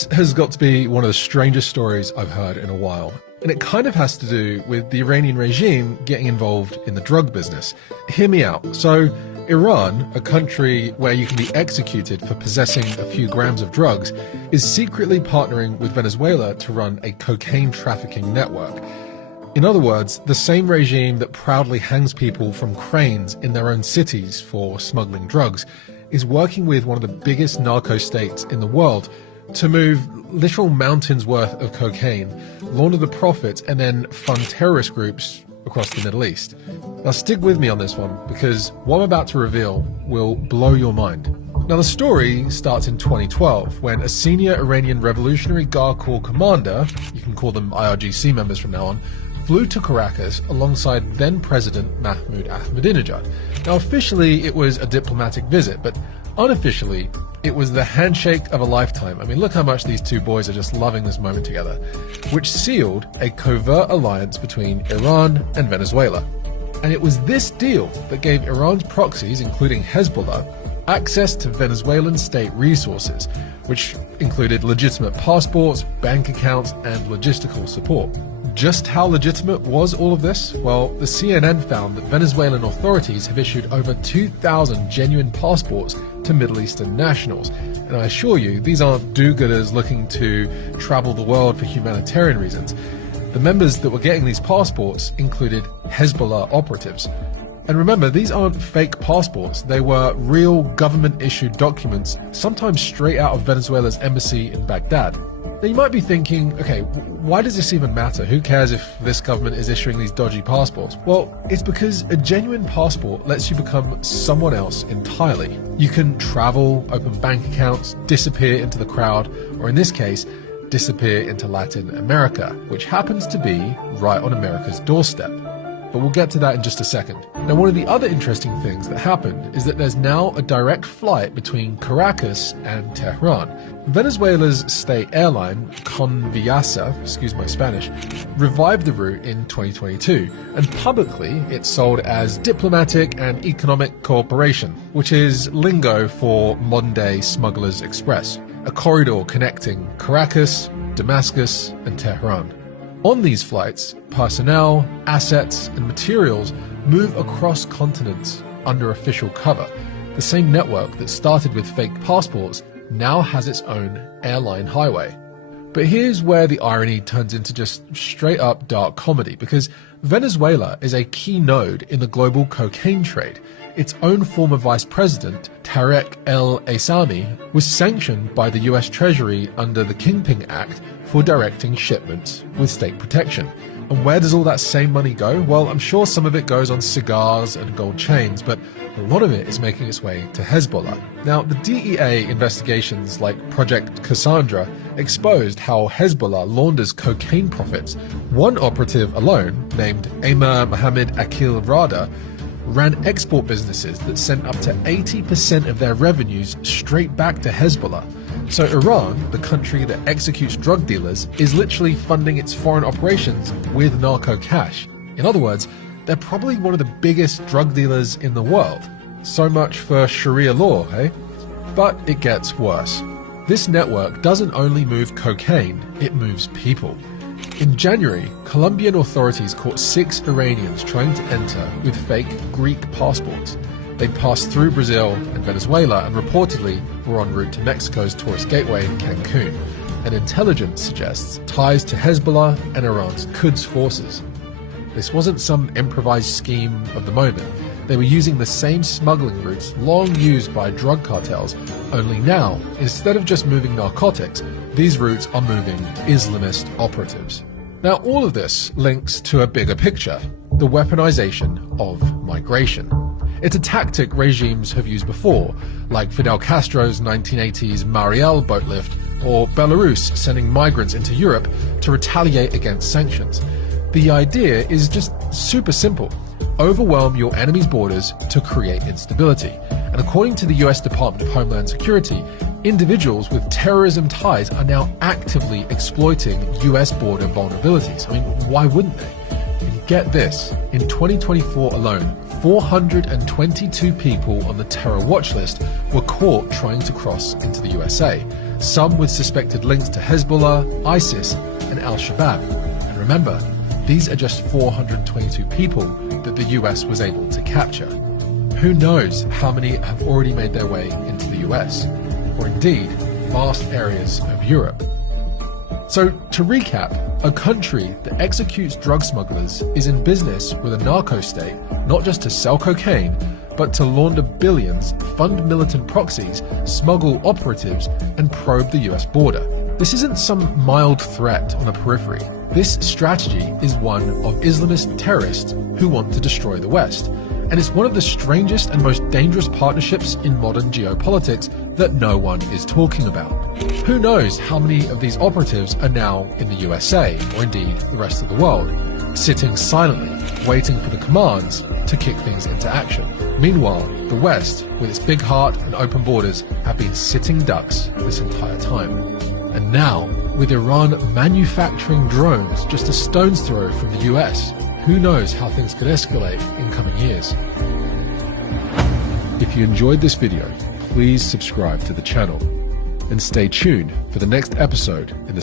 This has got to be one of the strangest stories I've heard in a while. And it kind of has to do with the Iranian regime getting involved in the drug business. Hear me out. So, Iran, a country where you can be executed for possessing a few grams of drugs, is secretly partnering with Venezuela to run a cocaine trafficking network. In other words, the same regime that proudly hangs people from cranes in their own cities for smuggling drugs is working with one of the biggest narco states in the world to move literal mountains worth of cocaine, launder the profits, and then fund terrorist groups across the Middle East. Now stick with me on this one, because what I'm about to reveal will blow your mind. Now the story starts in 2012, when a senior Iranian Revolutionary Guard Corps commander, you can call them IRGC members from now on, flew to Caracas alongside then-President Mahmoud Ahmadinejad. Now officially it was a diplomatic visit, but unofficially it was the handshake of a lifetime. I mean, look how much these two boys are just loving this moment together, which sealed a covert alliance between Iran and Venezuela. And it was this deal that gave Iran's proxies, including Hezbollah, access to Venezuelan state resources, which included legitimate passports, bank accounts, and logistical support. Just how legitimate was all of this? Well, the CNN found that Venezuelan authorities have issued over 2,000 genuine passports to Middle Eastern nationals. And I assure you, these aren't do-gooders looking to travel the world for humanitarian reasons. The members that were getting these passports included Hezbollah operatives. And remember, these aren't fake passports. They were real government-issued documents, sometimes straight out of Venezuela's embassy in Baghdad. Now you might be thinking, okay, why does this even matter? Who cares if this government is issuing these dodgy passports? Well, it's because a genuine passport lets you become someone else entirely. You can travel, open bank accounts, disappear into the crowd, or in this case, disappear into Latin America, which happens to be right on America's doorstep. But we'll get to that in just a second. Now, one of the other interesting things that happened is that there's now a direct flight between Caracas and Tehran. Venezuela's state airline, Conviasa, excuse my Spanish, revived the route in 2022, and publicly it's sold as diplomatic and economic cooperation, which is lingo for modern-day smugglers express, a corridor connecting Caracas, Damascus, and Tehran. On these flights, personnel, assets, and materials move across continents under official cover. The same network that started with fake passports now has its own airline highway. But here's where the irony turns into just straight up dark comedy, because Venezuela is a key node in the global cocaine trade. Its own former vice president, Tarek El-Aissami, was sanctioned by the US Treasury under the Kingpin Act for directing shipments with state protection. And where does all that same money go? Well, I'm sure some of it goes on cigars and gold chains, but a lot of it is making its way to Hezbollah. Now, the DEA investigations like Project Cassandra exposed how Hezbollah launders cocaine profits. One operative alone, named Amir Mohammed Akil Rada, ran export businesses that sent up to 80% of their revenues straight back to Hezbollah. So Iran, the country that executes drug dealers, is literally funding its foreign operations with narco cash. In other words, they're probably one of the biggest drug dealers in the world. So much for Sharia law, eh? But it gets worse. This network doesn't only move cocaine, it moves people. In January, Colombian authorities caught 6 Iranians trying to enter with fake Greek passports. They passed through Brazil and Venezuela and reportedly were en route to Mexico's tourist gateway, Cancun. And intelligence suggests ties to Hezbollah and Iran's Quds forces. This wasn't some improvised scheme of the moment. They were using the same smuggling routes long used by drug cartels, only now, instead of just moving narcotics, these routes are moving Islamist operatives. Now, all of this links to a bigger picture, the weaponization of migration. It's a tactic regimes have used before, like Fidel Castro's 1980s Mariel boat lift, or Belarus sending migrants into Europe to retaliate against sanctions. The idea is just super simple. Overwhelm your enemy's borders to create instability. And according to the US Department of Homeland Security, individuals with terrorism ties are now actively exploiting US border vulnerabilities. I mean, why wouldn't they? And get this, in 2024 alone, 422 people on the terror watch list were caught trying to cross into the USA. some with suspected links to Hezbollah, ISIS, and Al-Shabaab. And remember, these are just 422 people that the US was able to capture. Who knows how many have already made their way into the US, or indeed vast areas of Europe. So, to recap, a country that executes drug smugglers is in business with a narco state not just to sell cocaine, but to launder billions, fund militant proxies, smuggle operatives, and probe the US border. This isn't some mild threat on the periphery. This strategy is one of Islamist terrorists who want to destroy the West. And it's one of the strangest and most dangerous partnerships in modern geopolitics that no one is talking about. Who knows how many of these operatives are now in the USA, or indeed the rest of the world, sitting silently, waiting for the commands to kick things into action. Meanwhile, the West, with its big heart and open borders, have been sitting ducks this entire time. And now, with Iran manufacturing drones just a stone's throw from the US, who knows how things could escalate in coming years. If you enjoyed this video, please subscribe to the channel and stay tuned for the next episode in the